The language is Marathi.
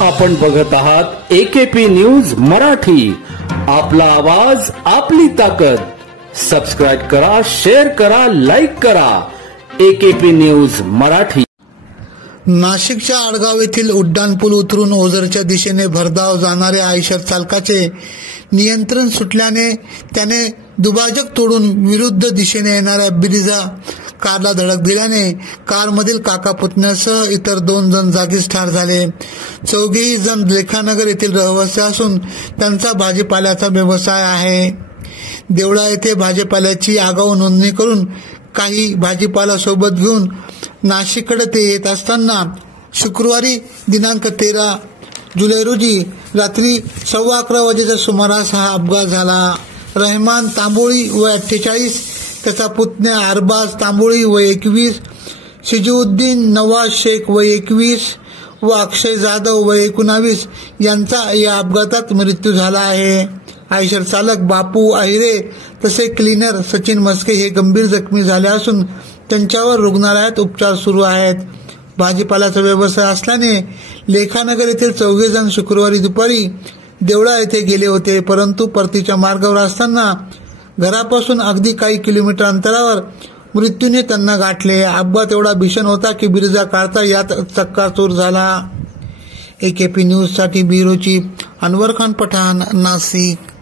आपण बघत आहात AKP न्यूज मराठी, आपला आवाज आपली ताकद। सबस्क्राइब करा, शेअर करा, लाईक करा। AKP news Marathi. नाशिकच्या आडगाव येथील उड्डाणपूल उतरून ओझरच्या दिशेने भरधाव जाणाऱ्या आयशर चालकाचे नियंत्रण सुटल्याने त्याने दुभाजक तोडून विरुद्ध दिशेने येणाऱ्या ब्रिझा कारला धडक दिल्याने कारमधील काका पुतण्यासह इतर 2 जण जागीच ठार झाले। चौघेही जण लेखानगर येथील रहिवासी असून त्यांचा भाजीपाल्याचा व्यवसाय आहे। देवळा येथे भाजीपाल्याची आगाऊ नोंदणी करून काही भाजीपाला सोबत घेऊन नाशिककडे ते येत असताना शुक्रवारी दिनांक 13 जुलै रोजी रात्री 11:15 वाजेच्या सुमारास हा अपघात झाला। रहमान तांबोळी वय 48, त्याचा पुतण्या अरबाज तांबोळी वय 21, शिजुद्दीन नवाज शेख वय 21 व अक्षय जाधव वय 19 यांचा या अपघातात मृत्यू झाला आहे। आयशर चालक बापू आहिरे तसे क्लीनर सचिन मस्के हे गंभीर जखमी झाले असून त्यांच्यावर रुग्णालयात उपचार सुरू आहेत। भाजीपाल्याचा व्यवसाय असल्याने लेखानगर येथील 4 जण शुक्रवारी दुपारी देवळा येथे गेले होते, परंतु परतीच्या मार्गावर असताना घरापासून अगदी काही किलोमीटर अंतरावर मृत्यूने त्यांना गाठले। अपघात एवढा भीषण होता की ब्रिझा कारचा यात चक्काचूर झाला। AKP न्यूज साठी ब्युरो चीफ अनवर खान पठाण, नाशिक।